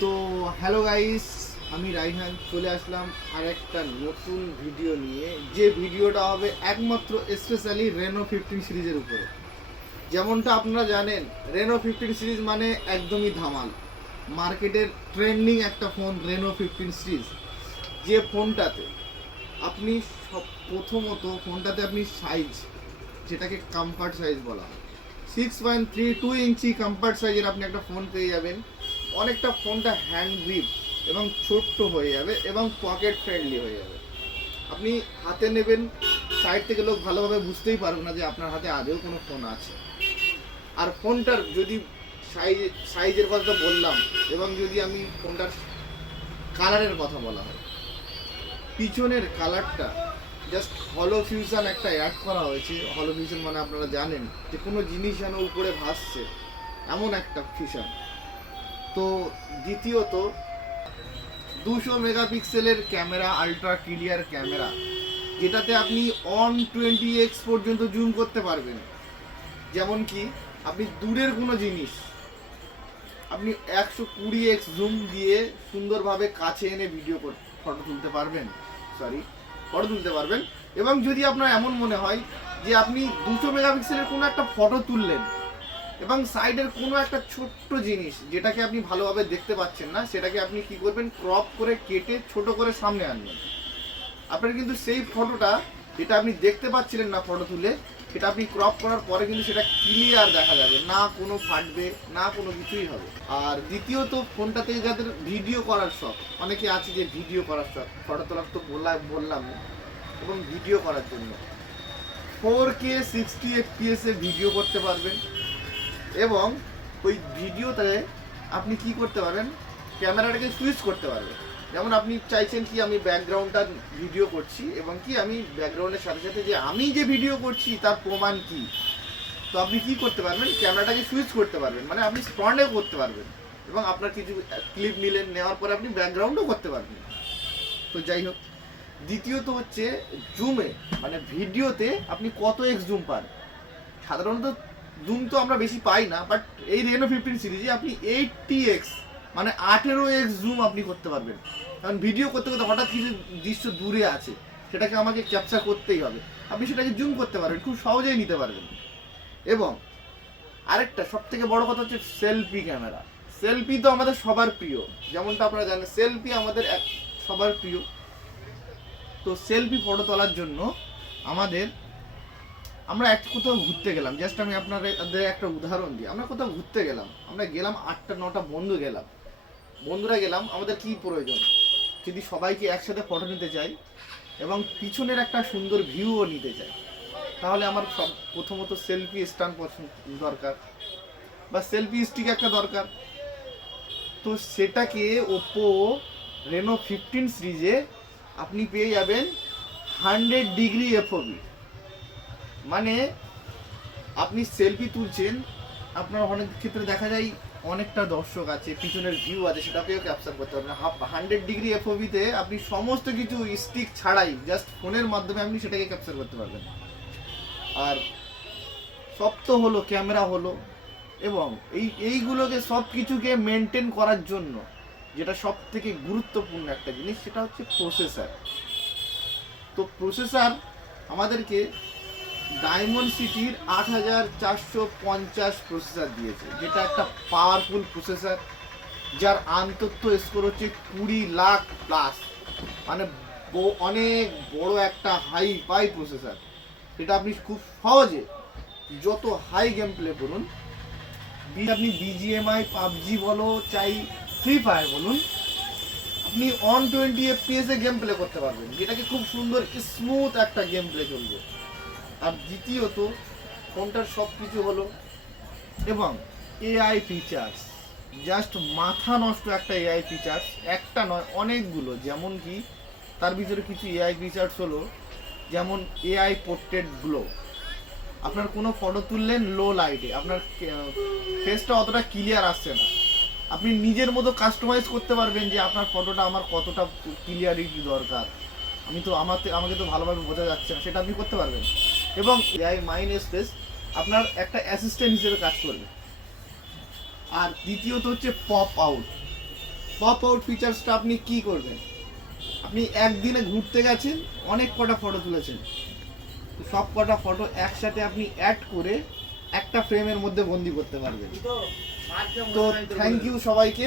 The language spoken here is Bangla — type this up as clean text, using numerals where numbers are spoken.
তো হ্যালো গাইস, আমি রাইহান চলে আসলাম আর একটা নতুন ভিডিও নিয়ে। যে ভিডিওটা হবে একমাত্র স্পেশালি রেনো 15 সিরিজের উপরে। যেমনটা আপনারা জানেন, রেনো 15 সিরিজ মানে একদমই ধামাল, মার্কেটের ট্রেন্ডিং একটা ফোন রেনো 15 সিরিজ। যে ফোনটাতে আপনি প্রথমত ফোনটাতে আপনি সাইজ, যেটাকে কম্পার্ট সাইজ বলা হয়, 6.32 ইঞ্চি কম্পার্ট সাইজের আপনি একটা ফোন পেয়ে যাবেন। অনেকটা ফোনটা হ্যান্ড গ্রিপ এবং ছোট্ট হয়ে যাবে এবং পকেট ফ্রেন্ডলি হয়ে যাবে। আপনি হাতে নেবেন, সাইড থেকে লোক ভালোভাবে বুঝতেই পারবে না যে আপনার হাতে আদেও কোনো ফোন আছে। আর ফোনটার যদি সাইজের কথা বললাম, এবং যদি আমি ফোনটার কালারের কথা বলা হয়, পিছনের কালারটা জাস্ট হলো ফিউশন একটা অ্যাড করা হয়েছে। হলো ফিউশন মানে আপনারা জানেন যে কোনো জিনিস যেন উপরে ভাসছে, এমন একটা ফিউশন। তো দ্বিতীয়ত 200 মেগাপিক্সেলের ক্যামেরা, আলট্রা ক্লিয়ার ক্যামেরা, যেটাতে আপনি 120x পর্যন্ত জুম করতে পারবেন। যেমন কি আপনি দূরের কোনো জিনিস আপনি 120x জুম দিয়ে সুন্দরভাবে কাছে এনে ফটো তুলতে পারবেন। এবং যদি আপনার এমন মনে হয় যে আপনি 200 মেগাপিক্সেলের কোনো একটা ফটো তুললেন এবং সাইডের কোনো একটা ছোট্ট জিনিস যেটাকে আপনি ভালোভাবে দেখতে পাচ্ছেন না, সেটাকে আপনি কি করবেন, ক্রপ করে কেটে ছোট করে সামনে আনবেন। আপনার কিন্তু সেই ফটোটা যেটা আপনি দেখতে পাচ্ছিলেন না ফটো তুলে, সেটা আপনি ক্রপ করার পরে কিন্তু সেটা ক্লিয়ার দেখা যাবে, না কোনো ফাটবে না কোনো কিছুই হবে। আর দ্বিতীয়ত ফোনটাতে যাদের ভিডিও করার শখ, অনেকে আছে যে ভিডিও করার শখ, ফটো তোলার তো বললাম, এবং ভিডিও করার জন্য 4K 60 FPS এ ভিডিও করতে পারবেন। এবং ওই ভিডিওতে আপনি কি করতে পারবেন, ক্যামেরাটাকে সুইচ করতে পারবেন। যেমন আপনি চাইছেন কি আমি ব্যাকগ্রাউন্ডটা ভিডিও করছি এবং কি আমি ব্যাকগ্রাউন্ডের সাথে সাথে যে আমি যে ভিডিও করছি তার প্রমাণ কি, তো আপনি কি করতে পারবেন, ক্যামেরাটাকে সুইচ করতে পারবেন, মানে আপনি ফ্রন্টেও করতে পারবেন এবং আপনার কিছু ক্লিপ নিলেন, নেওয়ার পরে আপনি ব্যাকগ্রাউন্ডও করতে পারবেন। তো যাই হোক, দ্বিতীয়ত হচ্ছে জুমে, মানে ভিডিওতে আপনি কত এক্স জুম পান। সাধারণত জুম তো আমরা বেশি পাই না, বাট এই রেনো 15 সিরিজে আপনি 80x মানে 18x জুম আপনি করতে পারবেন। কারণ ভিডিও করতে করতে হঠাৎ কিছু দৃশ্য দূরে আছে, সেটাকে আমাকে ক্যাপচার করতেই হবে, আপনি সেটাকে জুম করতে পারবেন, খুব সহজেই নিতে পারবেন। এবং আরেকটা সব থেকে বড় কথা হচ্ছে সেলফি ক্যামেরা। সেলফি তো আমাদের সবার প্রিয়, যেমনটা আপনারা জানেন সেলফি আমাদের সবার প্রিয়। তো সেলফি ফটো তোলার জন্য আমরা কোথাও ঘুরতে গেলাম, জাস্ট আমি আপনাদের একটা উদাহরণ দিই। আমরা কোথাও ঘুরতে গেলাম, আমরা গেলাম 8-9টা বন্ধুরা গেলাম। আমাদের কি প্রয়োজন, যদি সবাইকে একসাথে ফটো নিতে চাই এবং পিছনের একটা সুন্দর ভিউও নিতে চাই, তাহলে আমার প্রথমত সেলফি স্ট্যান্ড দরকার বা সেলফি স্টিক একটা দরকার। তো সেটাকে ওপো রেনো 15 সিরিজে আপনি পেয়ে যাবেন 100 ডিগ্রি এফওবি। মানে আপনি সেলফি তুলছেন, আপনার অনেক ক্ষেত্রে দেখা যায় অনেকটা দর্শক আছে, পিছনের ভিউ আছে, সেটাকেও ক্যাপচার করতে পারবেন। 100 ডিগ্রি এফওবিতে আপনি সমস্ত কিছু স্টিক ছাড়াই জাস্ট ফোনের মাধ্যমে আপনি সেটাকে ক্যাপচার করতে পারবেন। আর সব তো হলো, ক্যামেরা হলো, এবং এইগুলোকে সব কিছুকে মেনটেন করার জন্য যেটা সব থেকে গুরুত্বপূর্ণ একটা জিনিস, সেটা হচ্ছে প্রসেসর। তো প্রসেসর আমাদেরকে ডায়মন্ড সিটির 8450 প্রসেসর দিয়েছে, যেটা একটা পাওয়ারফুল প্রসেসর, যার আন্তঃ স্কোর হচ্ছে 20 লাখ প্লাস, মানে অনেক বড় একটা হাই প্রসেসর। এটা আপনি খুব সহজে যত হাই গেম প্লে করুন, আপনি বিজিএমআই, পাবজি বলো, চাই ফ্রি ফায়ার বলুন, আপনি 120 FPS এ গেম প্লে করতে পারবেন, যেটাকে খুব সুন্দর স্মুথ একটা গেম প্লে চলবে। আর দ্বিতীয়ত ফোনটার সব কিছু হলো, এবং এআই ফিচার্স, জাস্ট মাথা নষ্ট একটা এআই ফিচার্স, একটা নয় অনেকগুলো। যেমন কি তার ভিতরে কিছু এআই ফিচার্স হলো, যেমন এআই পোর্ট্রেট গ্লো। আপনার কোনো ফটো তুললেন লো লাইটে, আপনার ফেসটা অতটা ক্লিয়ার আসছে না, আপনি নিজের মতো কাস্টমাইজ করতে পারবেন যে আপনার ফটোটা আমার কতটা ক্লিয়ারিটি দরকার, আমাকে তো ভালোভাবে বোঝা যাচ্ছে না, সেটা আপনি করতে পারবেন। এবং এআই মাইন্ড স্পেস আপনার একটা অ্যাসিস্ট্যান্ট হিসেবে কাজ করবে। আর দ্বিতীয়ত হচ্ছে পপ আউট। পপ আউট ফিচার্সটা আপনি কি করবেন? আপনি একদিনে ঘুরতে গেছেন, অনেক কটা ফটো তুলেছেন, সব কটা ফটো একসাথে আপনি অ্যাড করে একটা ফ্রেমের মধ্যে বন্দি করতে পারবেন। তো থ্যাংক ইউ সবাইকে।